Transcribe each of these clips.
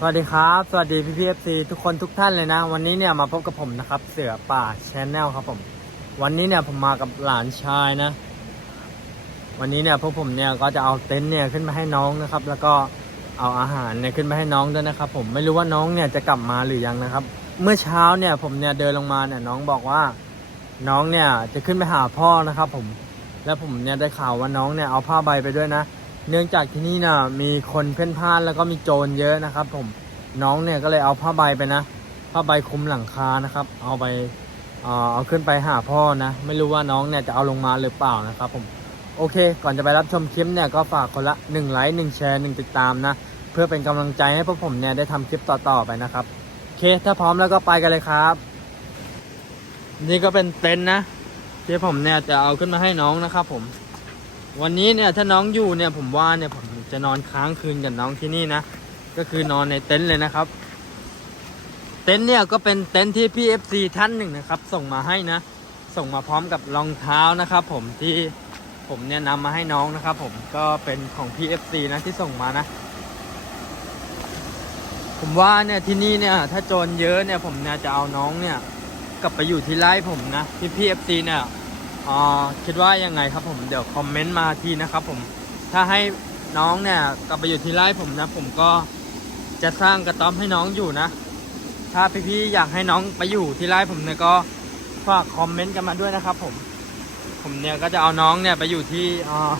สวัสดีครับ สวัสดีพี่พีเอฟซีทุกคนทุกท่านเลยนะ วันนี้เนี่ยมาพบกับผมนะครับ เสือป่าชแนลครับผม วันนี้เนี่ยผมมากับหลานชายนะ วันนี้เนี่ยพวกผมเนี่ยก็จะเอาเต็นท์เนี่ยขึ้นมาให้น้องนะครับ แล้วก็เอาอาหารเนี่ยขึ้นมาให้น้องด้วยนะครับ ผมไม่รู้ว่าน้องเนี่ยจะกลับมาหรือยังนะครับ เมื่อเช้าเนี่ยผมเนี่ยเดินลงมาเนี่ยน้องบอกว่าน้องเนี่ยจะขึ้นไปหาพ่อนะครับ ผม แล้วผมเนี่ยได้ข่าวว่าน้องเนี่ยเอาผ้าใบไปด้วยนะ เนื่องจากที่นี่นะมีคนเพ่นพ่านแล้วก็มีโจรเยอะนะครับ ผมน้องเนี่ยก็เลยเอาผ้าใบไปนะผ้าใบคุมหลังคานะครับ เอาไปเอาขึ้นไปหาพ่อนะ ไม่รู้ว่าน้องเนี่ยจะเอาลงมาหรือเปล่านะครับ ผมโอเค ก่อนจะไปรับชมคลิปเนี่ยก็ฝากคนละ1ไลค์1แชร์1ติดตามนะ เพื่อเป็นกำลังใจให้พวกผมเนี่ยได้ทำคลิปต่อๆไปนะครับโอเคถ้าพร้อมแล้วก็ไปกันเลยครับ นี่ก็เป็นเต็นท์นะที่ผมเนี่ยจะเอาขึ้นมาให้น้องนะครับ ผม วันนี้เนี่ยถ้าน้องอยู่เนี่ยผมว่าเนี่ยผมจะนอนค้างคืนกับน้องที่นี่นะ ก็คือนอนในเต็นท์เลยนะครับ เต็นท์เนี่ยก็เป็นเต็นท์ที่พี่ FC ท่านหนึ่งนะครับ ส่งมาให้นะ ส่งมาพร้อมกับรองเท้านะครับ ผมที่ผมเนี่ยนำมาให้น้องนะครับ ผมก็เป็นของพี่ FC นะที่ส่งมานะ ผมว่าเนี่ยที่นี่เนี่ยถ้าโจรเยอะเนี่ยผมเนี่ยจะเอาน้องเนี่ย กลับไปอยู่ที่ไร่ผมนะพี่พี่ FC เนี่ย ออคิดว่ายังไงครับผมเดี๋ยวคอมเมนต์มาทีนะครับผมถ้าให้น้องเนี่ยกลับไปอยู่ที่ไร่ผมนะ ผมก็จะสร้างกระต๊อบให้น้องอยู่นะ ถ้าพี่ๆอยากให้น้องไปอยู่ที่ไร่ผมเนี่ยก็ฝากคอมเมนต์กันมาด้วยนะครับผมผมเนี่ยก็จะเอาน้องเนี่ยไปอยู่ที่อ่า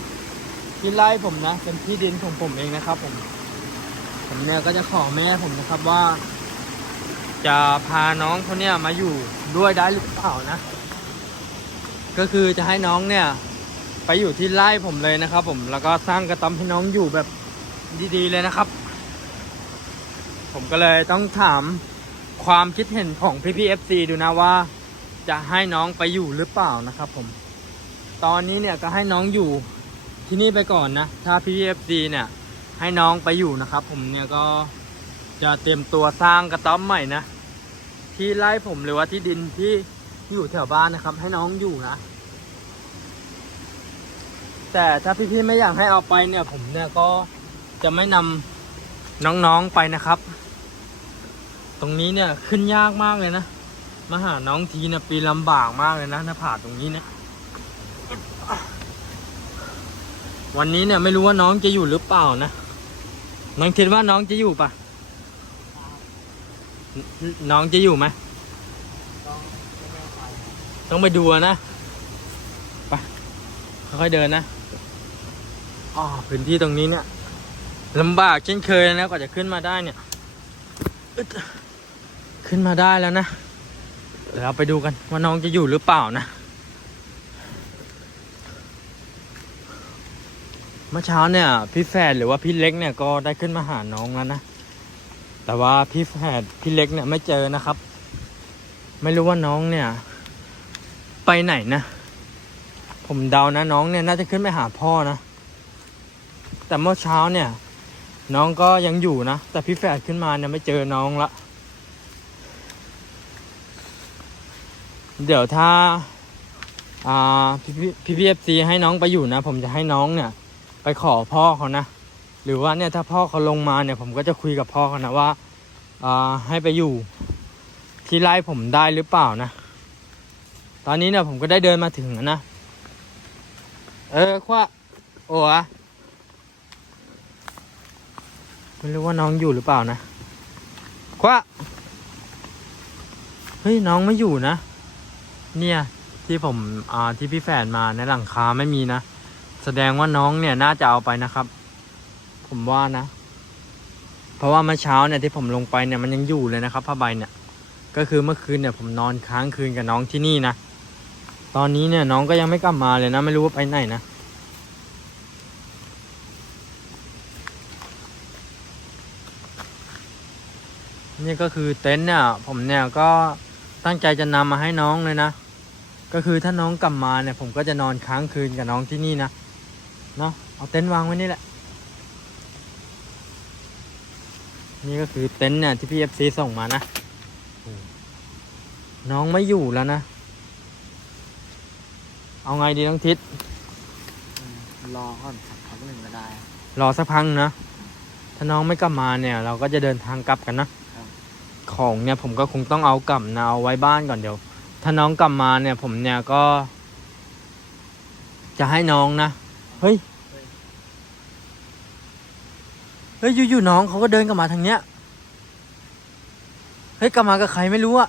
ที่ไร่ผมนะ เป็นที่ดินของผมเองนะครับ ผม ผมเนี่ยก็จะขอแม่ผมนะครับว่า จะพาน้องคนเนี้ยมาอยู่ด้วยได้หรือเปล่านะ ก็คือจะให้น้องเนี่ย ไปอยู่ที่ไร่ผมเลยนะครับ ผมแล้วก็สร้างกระต๊อบให้น้องอยู่แบบดีๆเลยนะครับ ผมก็เลยต้องถามความคิดเห็นของพี่พีเอฟซีดูนะว่า จะให้น้องไปอยู่หรือเปล่านะครับ ผม ตอนนี้เนี่ยก็ให้น้องอยู่ที่นี่ไปก่อนนะ ถ้าพี่พีเอฟซีเนี่ย ให้น้องไปอยู่นะครับ ผมเนี่ยก็จะเตรียมตัวสร้างกระต๊อบใหม่นะที่ไร่ผมหรือว่าที่ดินที่อยู่แถวบ้านนะครับ ให้น้องอยู่นะ แต่ถ้าพี่ๆไม่อยากให้เอาไปเนี่ย ผมเนี่ยก็จะไม่นำน้องๆไปนะครับ ตรงนี้เนี่ยขึ้นยากมากเลยนะมาหาน้องทีเนี่ยปีนลำบากมากเลยนะหน้าผาตรงนี้เนี่ยวันนี้เนี่ยไม่รู้ว่าน้องจะอยู่หรือเปล่านะน้องคิดว่าน้องจะอยู่ปะน้องจะอยู่ไหมต้องไปดูนะไปค่อยๆเดินนะ อ๋อพื้นที่ตรงนี้เนี่ยลำบากเช่นเคยนะกว่าจะขึ้นมาได้เนี่ยขึ้นมาได้แล้วนะเดี๋ยวเราไปดูกันว่าน้องจะอยู่หรือเปล่านะเมื่อเช้าเนี่ย พี่แฝดหรือว่าพี่เล็กเนี่ยก็ได้ขึ้นมาหาน้องแล้วนะแต่ว่าพี่แฝดพี่เล็กเนี่ยไม่เจอนะครับ ไม่รู้ว่าน้องเนี่ย ไปไหนนะ ผมเดานะน้องเนี่ยน่าจะขึ้นไปหาพ่อนะ แต่เมื่อเช้าเนี่ย น้องก็ยังอยู่นะ แต่พี่แฝดขึ้นมาเนี่ยไม่เจอน้องละ เดี๋ยวถ้าพี่พี่พี่เอฟซีให้น้องไปอยู่นะ ผมจะให้น้องเนี่ย ไปขอพ่อเขานะ หรือว่าเนี่ยถ้าพ่อเขาลงมาเนี่ยผมก็จะคุยกับพ่อเขานะว่าให้ไปอยู่ที่ไร่ผมได้หรือเปล่านะ ตอนนี้เนี่ยผมก็ได้เดินมาถึงนะ เออคว้าโอ้ะ ไม่รู้ว่าน้องอยู่หรือเปล่านะคว้าเฮ้ยน้องไม่อยู่นะ เนี่ยที่ผมอ่าที่พี่แฝดมาในหลังคาไม่มีนะแสดงว่าน้องเนี่ยน่าจะเอาไปนะครับ ผมว่านะ เพราะว่าเมื่อเช้าเนี่ยที่ผมลงไปเนี่ยมันยังอยู่เลยนะครับผ้าใบเนี่ย ก็คือเมื่อคืนเนี่ยผมนอนค้างคืนกับน้องที่นี่นะตอนนี้เนี่ยน้องก็ยังไม่กลับมาเลยนะ ไม่รู้ว่าไปไหนนะ นี่ก็คือเต็นท์เนี่ยผมเนี่ยก็ตั้งใจจะนำมาให้น้องเลยนะ ก็คือถ้าน้องกลับมาเนี่ย ผมก็จะนอนค้างคืนกับน้องที่นี่นะเนาะเอาเต็นท์วางไว้นี่แหละ นี่ก็คือเต็นท์เนี่ยที่พี่เอฟซีส่งมานะน้องไม่อยู่แล้วนะ เอาไงดีน้องทิศรอก่อนสักพักหนึ่งก็ได้ รอสักพักนะ ถ้าน้องไม่กลับมาเนี่ย เราก็จะเดินทางกลับกันนะครับ ของเนี่ยผมก็คงต้องเอากลับนะเอาไว้บ้านก่อนเดี๋ยว ถ้าน้องกลับมาเนี่ยผมเนี่ยก็ จะให้น้องนะเฮ้ยเฮ้ยอยู่ๆน้องเขาก็เดินกลับมาทางเนี้ยเฮ้ยกลับมากับใครไม่รู้อะ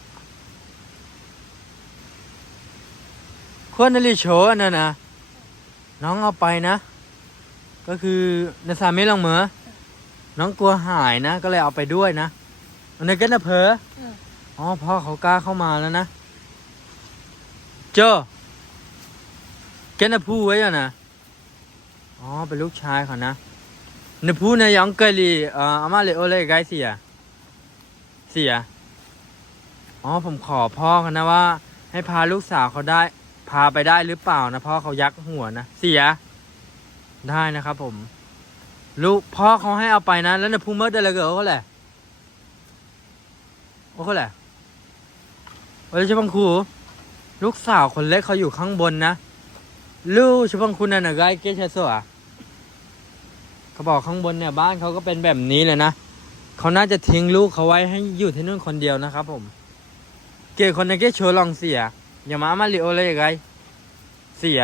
ควรนาฬิโชว์อันนั่นนะน้องเอาไปนะ ก็คือนาซาไม่ลองเหมือน้องกลัวหายนะ ก็เลยเอาไปด้วยนะ นนี้ก็นะเพอเอออ๋อพ่อเขากล้าเข้ามาแล้วนะ เจ้าแกน่ะพูดไว้อะนะอ๋อเป็นลูกชายเขานะนพูดนะยังเกลีเอ่ออามาเลโอเลไกเสียเสียอ๋อผมขอพ่อเขานะว่า ให้พาลูกสาวเขาได้ พาไปได้หรือเปล่านะพ่อเขายักหัวนะเสีย ได้นะครับผม ลูกพ่อเขาให้เอาไปนะ แล้วนะพูดเมื่อเดือนละเกิดเขาแหละ โอ้เขาแหละโอ้ยเจ้าบังคูลูกสาวคนเล็กเขาอยู่ข้างบนนะลูกเฉพาะคุณน่ะนะไกเกชสัวเขาบอกข้างบนเนี่ยบ้านเขาก็เป็นแบบนี้เลยนะเขาน่าจะทิ้งลูกเขาไว้ให้อยู่ที่นู่นคนเดียวนะครับผม เกคนในเกโชว์ลองเสียอย่ามามาริโอเลยไงเสีย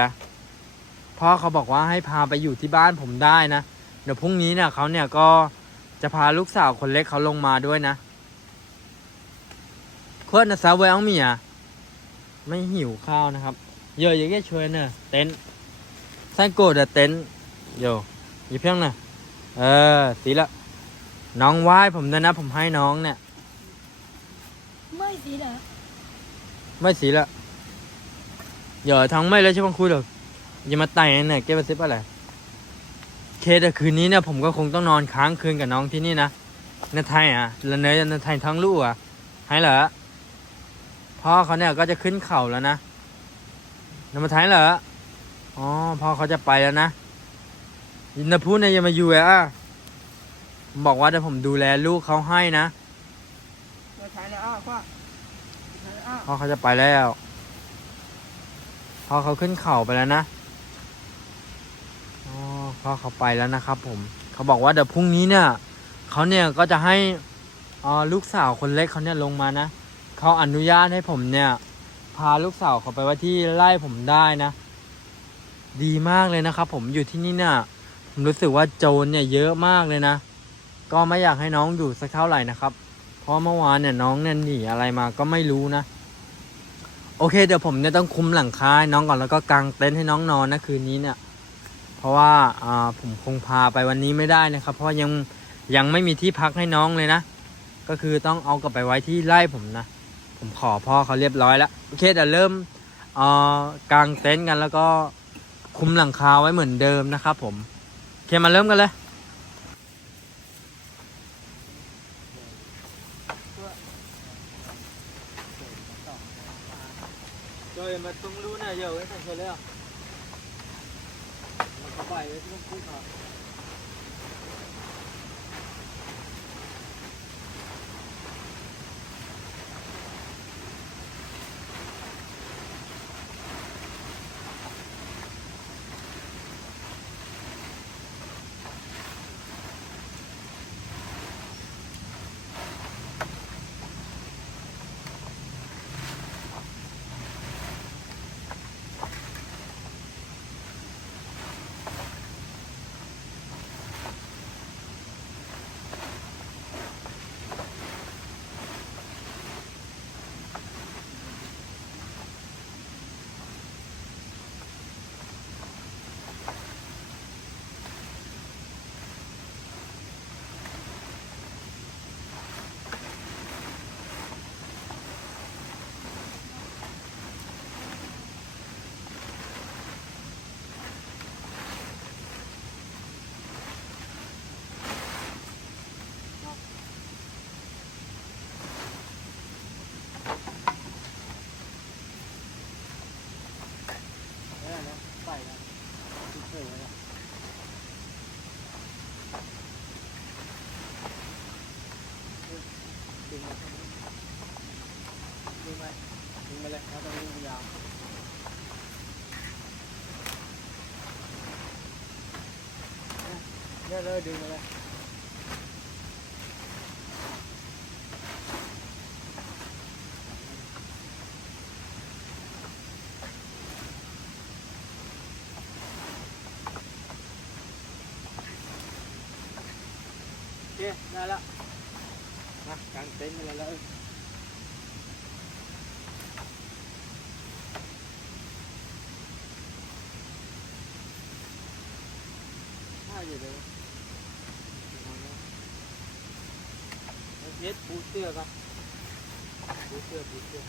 พ่อเขาบอกว่าให้พาไปอยู่ที่บ้านผมได้นะ เดี๋ยวพรุ่งนี้เนี่ยเขาเนี่ยก็จะพาลูกสาวคนเล็กเขาลงมาด้วยนะ ควรนะซาเวลมีอะไม่หิวข้าวนะครับเยอะอย่างเงี้ยช่วยเนอะเต็นท์ไส้โกดอะเต็นท์โยยี่เพียงน่ะเออสีละน้องไหว้ผมด้วยนะผมให้น้องเนี่ยไม่สิเหรอไม่สีละเดี๋ยวทั้งไม่เลยใช่ไหมคุยหรอกอย่ามาไต่เนี่ยเก็บมาซิปอะไรเคแต่คืนนี้เนี่ยผมก็คงต้องนอนค้างคืนกับน้องที่นี่นะในไทยอะแล้วเนยในไทยทั้งลูกอะให้เหรอ พ่อเขาเนี่ยก็จะขึ้นเข่าแล้วนะนำมาไทยเหรอ อ๋อ พ่อเขาจะไปแล้วนะ ยินดาพูดเนี่ยอยังมาอยู่อะผมบอกว่าเดี๋ยวผมดูแลลูกเขาให้นะเราใช้แล้วอ้าวว่าใช้แล้วอ้าวพ่อเขาจะไปแล้ว พ่อเขาขึ้นเข่าไปแล้วนะ อ๋อ พ่อเขาไปแล้วนะครับ ผม เขาบอกว่าเดี๋ยวพรุ่งนี้เนี่ย เขาเนี่ยก็จะให้อ่าลูกสาวคนเล็กเขาเนี่ยลงมานะ เขาอนุญาตให้ผมเนี่ย พาลูกสาวเขาไปไว่าที่ไล่ผมได้นะ ดีมากเลยนะครับ ผมอยู่ที่นี่เนี่ยผมรู้สึกว่าโจรเนี่ยเยอะมากเลยนะ ก็ไม่อยากให้น้องอยู่สักเท่าไหร่นะครับ เพราะเมื่อวานเนี่ยน้องเนี่ยหนีอะไรมาก็ไม่รู้นะ โอเค เดี๋ยวผมเนี่ยต้องคุมหลังคาให้น้องก่อนแล้วก็กางเต็นท์ให้น้องนอนนะคืนนี้เนี่ย เพราะว่าอ่าผมคงพาไปวันนี้ไม่ได้นะครับ เพราะยังยังไม่มีที่พักให้น้องเลยนะ ก็คือต้องเอากลับไปไว้ที่ไร่ผมนะ ผมขอพ่อเขาเรียบร้อยแล้วโอเคเดี๋ยวเริ่มเอ่อกางเต็นท์กันแล้วก็คุมหลังคาไว้เหมือนเดิมนะครับผมโอเคมาเริ่มกันเลย rồi mà tung luôn này giờ cái thằng chơi lên mà có bài với không cút hả Phải ra ra đường này kia ra lạ nè càng tên là lỡ Hadi be. เต็นท์มาแล้เออได้อยู่เลยเฮ็ดปูเสื้อปูเสื้อ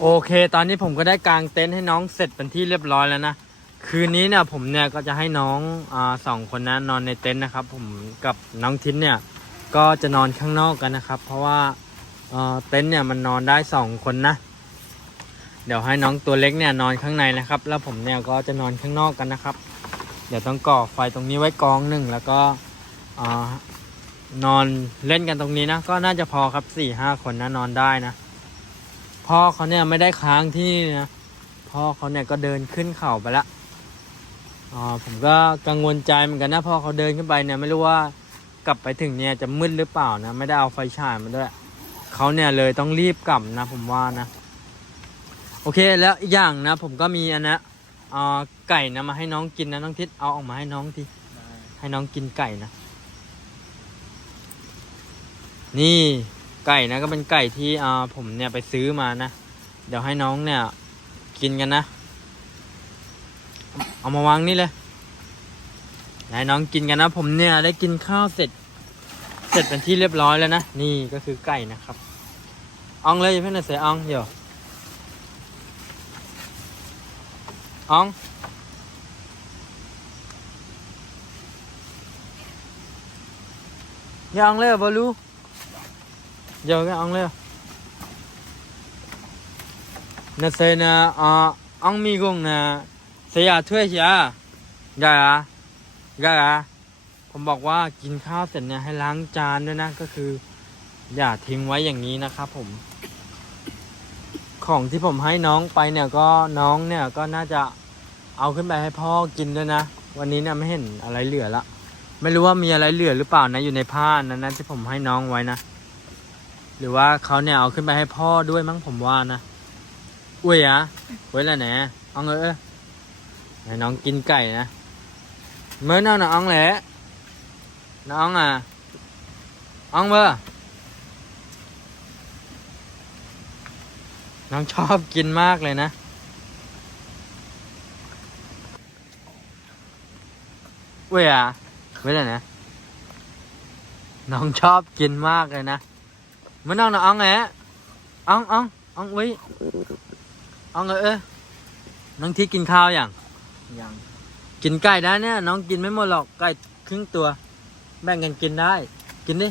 โอเค ตอนนี้ผมก็ได้กางเต็นท์ให้น้องเสร็จเป็นที่เรียบร้อยแล้วนะ คืนนี้เนี่ยผมเนี่ยก็จะให้น้องอสองคนนะนอนในเต็นท์นะครับ ผมกับน้องทินเนี่ยก็จะนอนข้างนอกกันนะครับ เพราะว่าเต็นท์เนี่ยมันนอนได้สองคนนะ เดี๋ยวให้น้องตัวเล็กเนี่ยนอนข้างในนะครับ แล้วผมเนี่ยก็จะนอนข้างนอกกันนะครับ เดี๋ยวต้องก่อไฟตรงนี้ไว้กองหนึ่งแล้วก็นอนเล่นกันตรงนี้นะ ก็น่าจะพอครับสี่ห้าคนนะนอนได้นะ พ่อเขาเนี่ยไม่ได้ค้างที่นี่นะพ่อเขาเนี่ยก็เดินขึ้นเขาไปละอ๋อผมก็กังวลใจเหมือนกันนะพ่อเขาเดินขึ้นไปเนี่ยไม่รู้ว่ากลับไปถึงเนี่ยจะมืดหรือเปล่านะไม่ได้เอาไฟฉายมาด้วยเขาเนี่ยเลยต้องรีบกลับนะ ผมว่านะ โอเคแล้วอีกอย่างนะ ผมก็มีอันนะอ่าไก่นะมาให้น้องกินนะน้องทิศเอาออกมาให้น้องทีให้น้องกินไก่นะ นี่ ไก่นะก็เป็นไก่ที่อ่าผมเนี่ยไปซื้อมานะ เดี๋ยวให้น้องเนี่ย กินกันนะ เอามาวางนี่เลยให้น้องกินกันนะ ผมเนี่ยได้กินข้าวเสร็จ เสร็จเป็นที่เรียบร้อยแล้วนะ นี่ก็คือไก่นะครับอองเลยเพื่อนเสียอองเดี๋ยวอองย่าอองเลยบอลู เดี๋ยว cái ong lên nó xây nè à ong mi gong nè xây à thuê chị à dạ à dạ à ผมบอกว่ากินข้าวเสร็จเนี่ยให้ล้างจานด้วยนะก็คือ อย่าทิ้งไว้อย่างนี้นะครับผม ของที่ผมให้น้องไปเนี่ยก็น้องเนี่ยก็น่าจะเอาขึ้นไปให้พ่อกินด้วยนะ วันนี้เนี่ยไม่เห็นอะไรเหลือละ ไม่รู้ว่ามีอะไรเหลือหรือเปล่านะอยู่ในผ้านั้นนะที่ผมให้น้องไว้นะ หรือว่าเขาเนี่ยเอาขึ้นไปให้พ่อด้วยมั้งผมว่านะอุ้ยอะไว้ละไหนเอาเงเออให้น้องกินไก่นะเมื่อ nào nào ăn lẽ nó ăn à ăn bơ น้องชอบกินมากเลยนะเว้ยอะเว้ยอะไรนะน้องชอบกินมากเลยนะ mới non là ăn nè ăn ăn ăn quý ăn ơi ơi น้องที่กินข้าวอย่างยังกินไก่ได้เนี่ยน้องกินไม่หมดหรอกไก่ครึ่งตัว แบ่งกันกินได้ กินดิ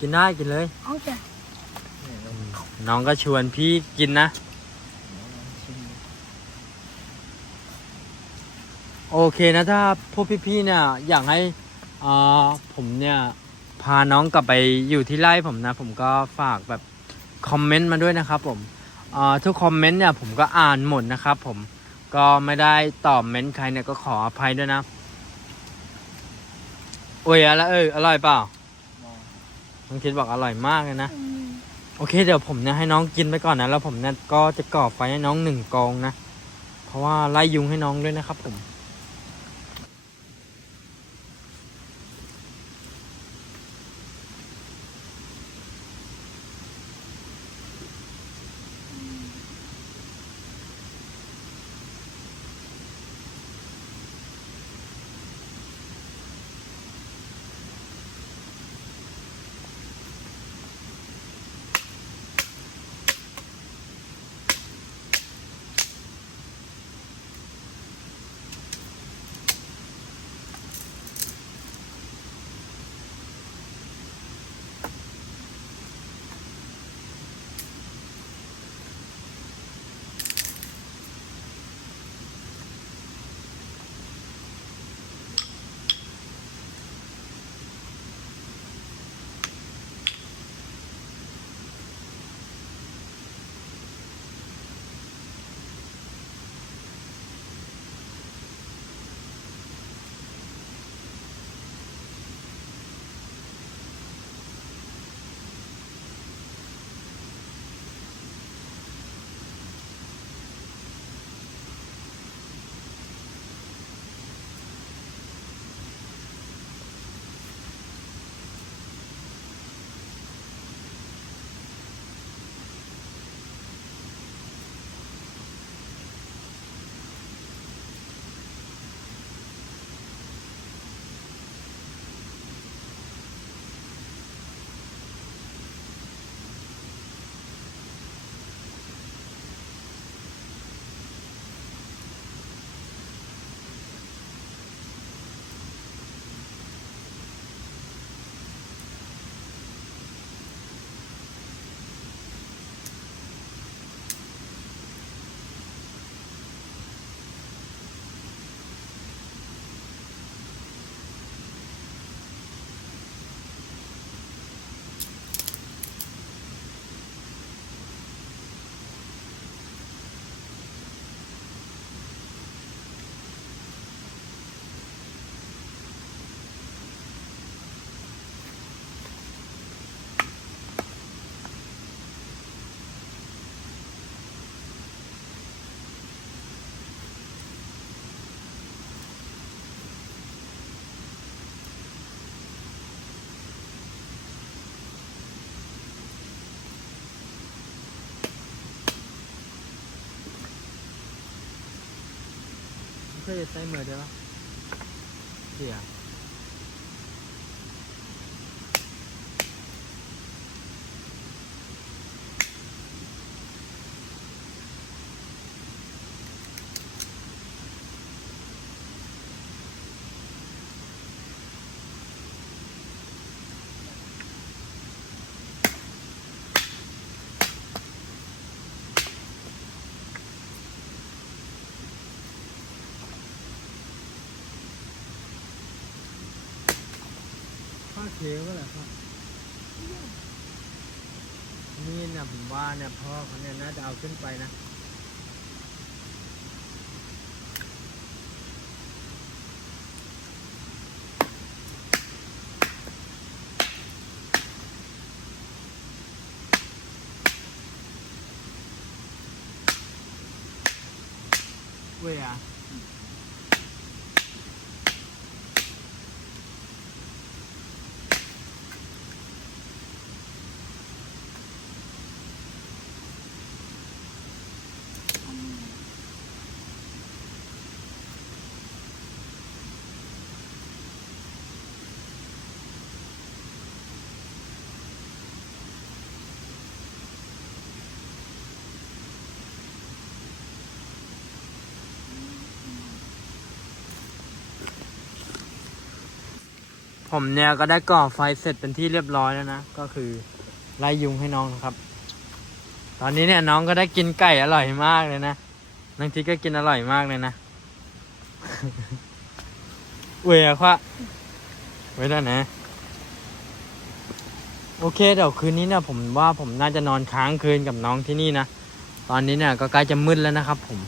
กินได้กินเลยเอาแต่เนี่ยเราน้องก็ชวนพี่กินนะชิมโอเคนะถ้าพวกพี่ๆเนี่ยอยากให้อ่าผมเนี่ย พาน้องกลับไปอยู่ที่ไร่ผมนะ ผมก็ฝากแบบคอมเมนต์มาด้วยนะครับผมอ่าทุกคอมเมนต์เนี่ยผมก็อ่านหมดนะครับผมก็ไม่ได้ตอบเมนต์ใครเนี่ยก็ขออภัยด้วยนะโอ้ยอะไรเอ้ยอร่อยเปล่าน้องคิดบอกอร่อยมากเลยนะโอเค เดี๋ยวผมเนี่ยให้น้องกินไปก่อนนะแล้วผมเนี่ยก็จะก่อไฟให้น้องหนึ่งกองนะ เพราะว่าไล่ยุงให้น้องด้วยนะครับผม เคยใส่มือเดียวเสีย ขียวก็แหละครับนี่นี่ยผมว่าเนี่ยพ่อเขาเนี่ยน่าจะเอาขึ้นไปนะเว้ย ผมเนี่ยก็ได้ก่อไฟเสร็จเป็นที่เรียบร้อยแล้วนะ ก็คือไล่ยุงให้น้องนะครับ ตอนนี้เนี่ยน้องก็ได้กินไก่อร่อยมากเลยนะน้องทีก็กินอร่อยมากเลยนะเวยควะไว้ได้นะ โอเคเดี๋ยวคืนนี้เนี่ยผมว่าผมน่าจะนอนค้างคืนกับน้องที่นี่นะ ตอนนี้เนี่ยก็ใกล้จะมืดแล้วนะครับ ผม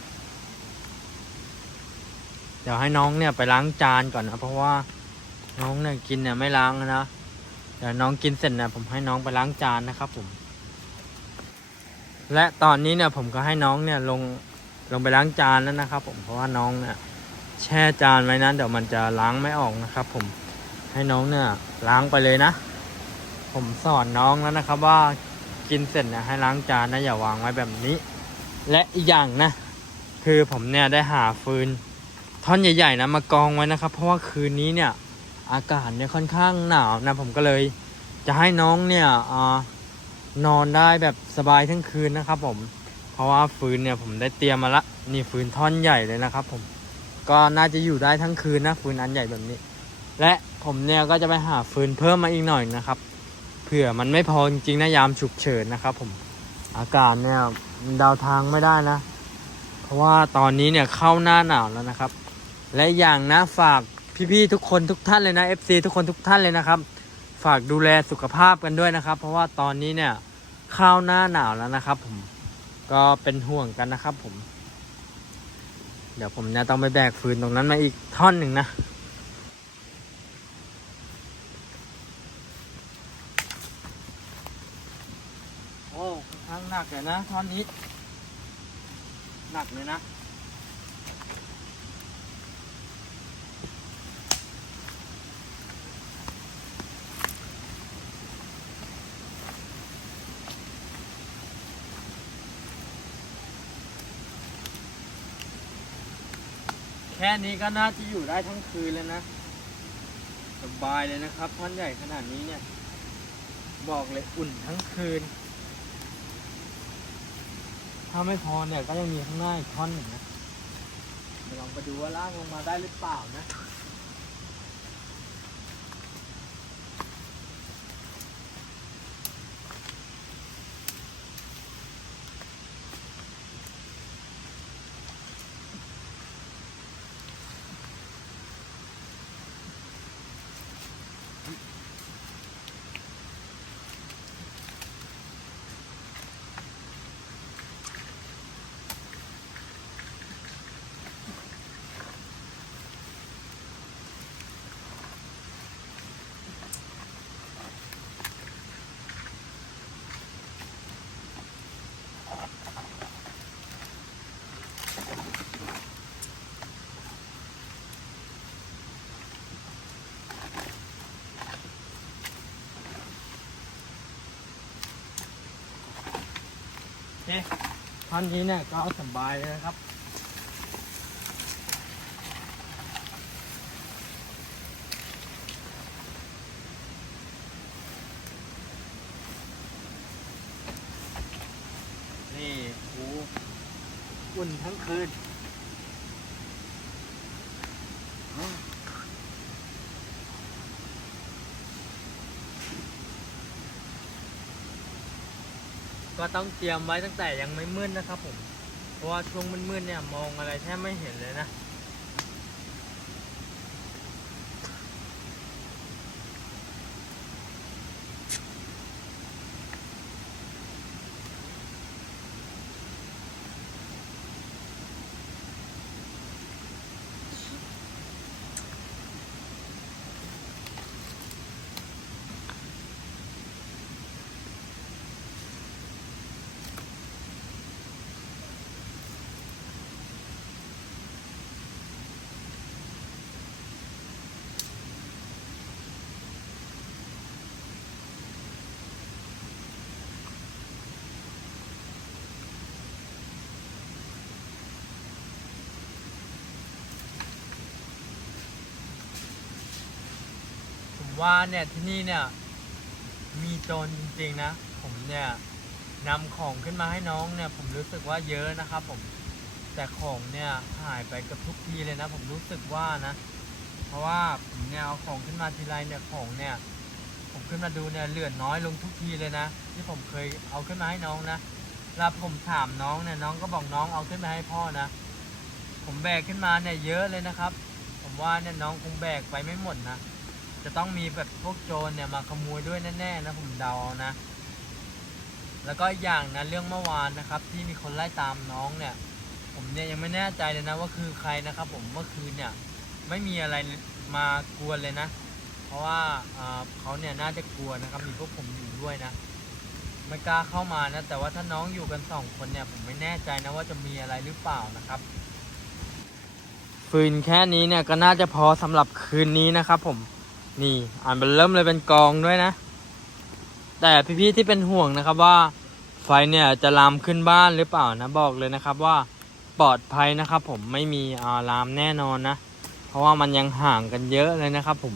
เดี๋ยวให้น้องเนี่ยไปล้างจานก่อนนะเพราะว่า น้องเนี่ยกินเนี่ยไม่ล้างนะ เดี๋ยวน้องกินเสร็จเนี่ยผมให้น้องไปล้างจานนะครับผม และตอนนี้เนี่ยผมก็ให้น้องเนี่ยลงลงไปล้างจานแล้วนะครับ ผมเพราะว่าน้องเนี่ยแช่จานไว้นั้นเดี๋ยวมันจะล้างไม่ออกนะครับ ผมให้น้องเนี่ยล้างไปเลยนะ ผมสอนน้องแล้วนะครับ ว่ากินเสร็จเนี่ยให้ล้างจานนะอย่าวางไว้แบบนี้ และอีกอย่างนะ คือผมเนี่ยได้หาฟืนท่อนใหญ่ๆนะมากองไว้นะครับ เพราะว่าคืนนี้เนี่ย อากาศเนี่ยค่อนข้างหนาวนะผมก็เลยจะให้น้องเนี่ยอนอนได้แบบสบายทั้งคืนนะครับ ผม เพราะว่าฟืนเนี่ยผมได้เตรียมมาละนี่ฟืนท่อนใหญ่เลยนะครับ ผมก็น่าจะอยู่ได้ทั้งคืนนะฟืนอันใหญ่แบบนี้ และผมเนี่ยก็จะไปหาฟืนเพิ่มมาอีกหน่อยนะครับเผื่อมันไม่พอจริงๆนะยามฉุกเฉินนะครับ ผมอากาศเนี่ยเดาทางไม่ได้นะ เพราะว่าตอนนี้เนี่ยเข้าหน้าหนาวแล้วนะครับ และอย่างนะฝาก พี่ๆทุกคนทุกท่านเลยนะ FC ทุกคนทุกท่านเลยนะครับ ฝากดูแลสุขภาพกันด้วยนะครับ เพราะว่าตอนนี้เนี่ยข้าวหน้าหนาวแล้วนะครับ ผมก็เป็นห่วงกันนะครับ ผม เดี๋ยวผมเนี่ยต้องไปแบกฟืนตรงนั้นมาอีกท่อนหนึ่งนะโอ้ค่อนข้างหนักเลยนะท่อนนี้ หนักเลยนะ แค่นี้ก็น่าจะอยู่ได้ทั้งคืนเลยนะ สบายเลยนะครับท่อนใหญ่ขนาดนี้เนี่ย บอกเลยอุ่นทั้งคืน ถ้าไม่พอเนี่ยก็ยังมีข้างหน้าอีกท่อนหนึ่งนะเดี๋ยวลองไปดูว่าลากลงมาได้หรือเปล่านะ ท่านนี้เนี่ยก็สบายเลยนะครับ นี่โอ้อุ่นทั้งคืน ก็ต้องเตรียมไว้ตั้งแต่ยังไม่มืดนะครับผม เพราะว่าช่วงมืดๆเนี่ยมองอะไรแทบไม่เห็นเลยนะ ว่าเนี่ยที่นี่เนี่ยมีโจรจริงๆนะ ผมเนี่ยนำของขึ้นมาให้น้องเนี่ย ผมรู้สึกว่าเยอะนะครับ ผมแต่ของเนี่ยหายไปกับทุกทีเลยนะ ผมรู้สึกว่านะ เพราะว่าผมเนี่ยเอาของขึ้นมาทีไรเนี่ยของเนี่ย ผมขึ้นมาดูเนี่ยเหลือน้อยลงทุกทีเลยนะ ที่ผมเคยเอาขึ้นมาให้น้องนะแล้วผมถามน้องเนี่ยน้องก็บอกน้องเอาขึ้นมาให้พ่อนะ ผมแบกขึ้นมาเนี่ยเยอะเลยนะครับ ผมว่าเนี่ยน้องคงแบกไปไม่หมดนะ จะต้องมีแบบพวกโจรเนี่ยมาขโมยด้วยแน่ๆนะผมเดานะ แล้วก็อย่างนะเรื่องเมื่อวานนะครับ ที่มีคนไล่ตามน้องเนี่ย ผมเนี่ยยังไม่แน่ใจเลยนะว่าคือใครนะครับ ผมเมื่อคืนเนี่ยไม่มีอะไรมากวนเลยนะ เพราะว่าเอ่อเขาเนี่ยน่าจะกลัวนะครับ มีพวกผมอยู่ด้วยนะไม่กล้าเข้ามานะ แต่ว่าถ้าน้องอยู่กันสองคนเนี่ยผมไม่แน่ใจนะว่าจะมีอะไรหรือเปล่านะครับฟืนแค่นี้เนี่ยก็น่าจะพอสำหรับคืนนี้นะครับผม นี่อ่านเป็นเริ่มเลยเป็นกองด้วยนะ แต่พี่ๆที่เป็นห่วงนะครับว่าไฟเนี่ยจะลามขึ้นบ้านหรือเปล่านะบอกเลยนะครับว่าปลอดภัยนะครับ ผมไม่มีอ่าลามแน่นอนนะ เพราะว่ามันยังห่างกันเยอะเลยนะครับ ผม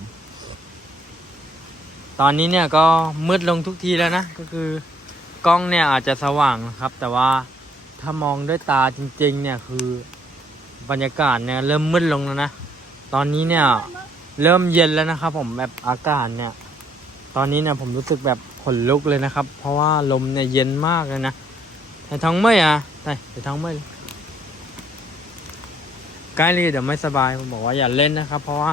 ตอนนี้เนี่ยก็มืดลงทุกทีแล้วนะก็คือกล้องเนี่ยอาจจะสว่างนะครับ แต่ว่าถ้ามองด้วยตาจริง ๆ เนี่ยคือบรรยากาศเนี่ยเริ่มมืดลงแล้วนะ ตอนนี้เนี่ย เริ่มเย็นแล้วนะครับ ผมแบบอากาศเนี่ย ตอนนี้เนี่ยผมรู้สึกแบบขนลุกเลยนะครับ เพราะว่าลมเนี่ยเย็นมากเลยนะแต่ท้องไม่อะใช่แต่ท้องไม่เลยใกล้เลยเดี๋ยวไม่สบายผมบอกว่าอย่าเล่นนะครับ เพราะว่า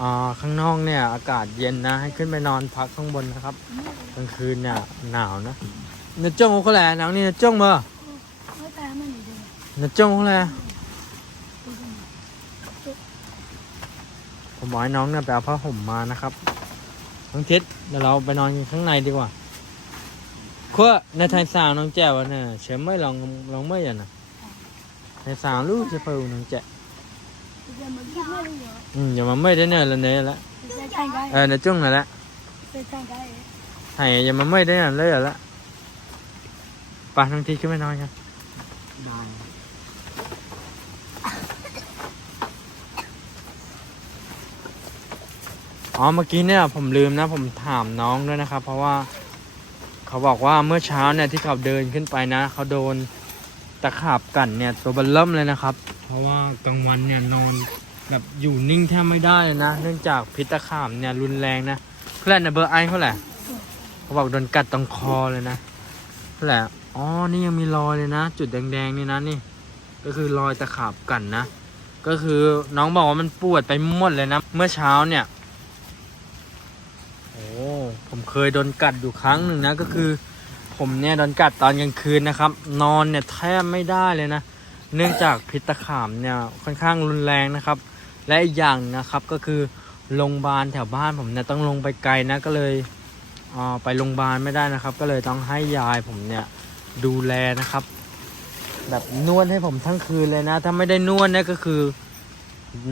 อ่าข้างนอกเนี่ย อากาศเย็นนะ ให้ขึ้นไปนอนพักข้างบนนะครับกลางคืนเนี่ยหนาวนะเนื้อจ้องเขาแหละหนังนี่เนื้อจ้องมาไม่ตายมันอยู่ดีเนื้อจ้องเขาแหละ ผมบอกให้น้องเนี่ยไปเอาผ้าห่มมานะครับน้องทิศเดี๋ยวเราไปนอนกันข้างในดีกว่าขั้วในไทยสาวน้องแจ๋วน่ะเชื่อไม่ลองลองไม่ยันน่ะในสาวลูกจะเปิดน้องแจ๋วจะมาคิดไม่รู้เหรออืมอย่ามาไม่ได้เนอะละเนอะละจะช่างกันเออในจุ้งน่ะละจะช่างกันให้อย่ามาไม่ได้เนอะเลยอะละไปน้องทิศขึ้นไปนอนกัน อ๋อเมื่อกี้เนี่ยผมลืมนะผมถามน้องด้วยนะครับ เพราะว่าเขาบอกว่าเมื่อเช้าเนี่ยที่เขาเดินขึ้นไปนะเขาโดนตะขาบกัดเนี่ยตัวบันเริ่มเลยนะครับ เพราะว่ากลางวันเนี่ยนอนแบบอยู่นิ่งแทบไม่ได้เลยนะ เนื่องจากพิษตะขาบเนี่ยรุนแรงนะเพื่อนนะเบอร์ไอเขาแหละเขาบอกโดนกัดตรงคอเลยนะนั่นแหละอ๋อนี่ยังมีรอยเลยนะ จุดแดงๆนี่นะนี่ ก็คือรอยตะขาบกัดนะก็คือน้องบอกว่ามันปวดไปหมดเลยนะ เมื่อเช้าเนี่ย ผมเคยโดนกัดอยู่ครั้งหนึ่งนะ ก็คือ ผมเนี่ยโดนกัดตอนกลางคืนนะครับ นอนเนี่ยแทบไม่ได้เลยนะ เนื่องจากพิษตะขามเนี่ยค่อนข้างรุนแรงนะครับ และอีกอย่างนะครับก็คือโรงพยาบาลแถวบ้านผมเนี่ยต้องลงไปไกลนะก็เลยเอ่อไปโรงพยาบาลไม่ได้นะครับ ก็เลยต้องให้ยายผมเนี่ยดูแลนะครับ แบบนวดให้ผมทั้งคืนเลยนะ ถ้าไม่ได้นวดเนี่ยก็คือ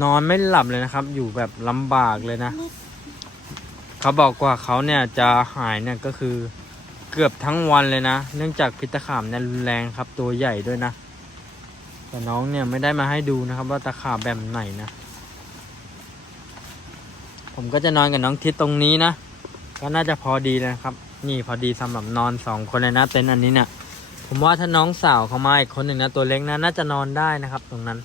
นอนไม่หลับเลยนะครับ อยู่แบบลำบากเลยนะ เขาบอกว่าเขาเนี่ยจะหายเนี่ยก็คือเกือบทั้งวันเลยนะ เนื่องจากพิษตะขาบเนี่ยรุนแรงครับ ตัวใหญ่ด้วยนะ แต่น้องเนี่ยไม่ได้มาให้ดูนะครับ ว่าตะขาบแบบไหนนะ ผมก็จะนอนกับน้องทิศตรงนี้นะ ก็น่าจะพอดีเลยนะครับ นี่พอดีสำหรับนอนสองคนเลยนะเต็นท์อันนี้เนี่ย ผมว่าถ้าน้องสาวเขามาอีกคนหนึ่งนะตัวเล็กนะน่าจะนอนได้นะครับ ตรงนั้น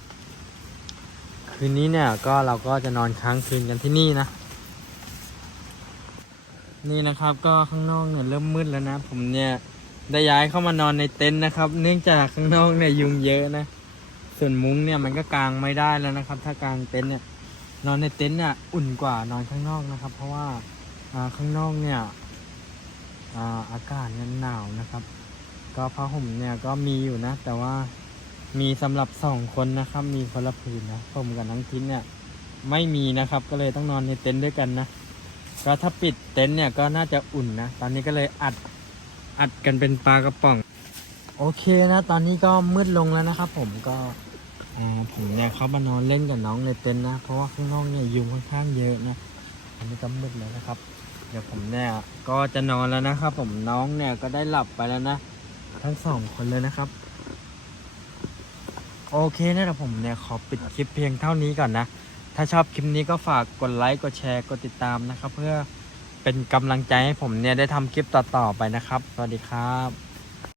คืนนี้เนี่ยก็เราก็จะนอนค้างคืนกันที่นี่นะ นี่นะครับก็ข้างนอกเนี่ยเริ่มมืดแล้วนะ ผมเนี่ยได้ย้ายเข้ามานอนในเต็นท์นะครับ เนื่องจากข้างนอกเนี่ยยุงเยอะนะ ส่วนมุ้งเนี่ยมันก็กางไม่ได้แล้วนะครับ ถ้ากางเต็นท์เนี่ยนอนในเต็นท์เนี่ยอุ่นกว่านอนข้างนอกนะครับ เพราะว่าข้างนอกเนี่ยอากาศเนี่ยหนาวนะครับ ก็ผ้าห่มเนี่ยก็มีอยู่นะ แต่ว่ามีสำหรับสองคนนะครับ มีคนละผืนนะผมกับน้องทิ้นเนี่ย ไม่มีนะครับ ก็เลยต้องนอนในเต็นท์ด้วยกันนะ ก็ถ้าปิดเต็นท์เนี่ยก็น่าจะอุ่นนะ ตอนนี้ก็เลยอัดอัดกันเป็นปลากระป๋อง โอเคนะ ตอนนี้ก็มืดลงแล้วนะครับผมก็ผมเนี่ยเข้ามานอนเล่นกับน้องในเต็นท์นะ เพราะว่าข้างนอกเนี่ยยุงค่อนข้างเยอะนะอันนี้ก็มืดแล้วนะครับ เดี๋ยวผมเนี่ยก็จะนอนแล้วนะครับ ผมน้องเนี่ยก็ได้หลับไปแล้วนะ ทั้งสองคนเลยนะครับ โอเคนะเดี๋ยวผมเนี่ยขอปิดคลิปเพียงเท่านี้ก่อนนะ ถ้าชอบคลิปนี้ก็ฝากกดไลค์ กดแชร์ กดติดตามนะครับ เพื่อเป็นกำลังใจให้ผมเนี่ยได้ทำคลิปต่อๆไปนะครับ สวัสดีครับ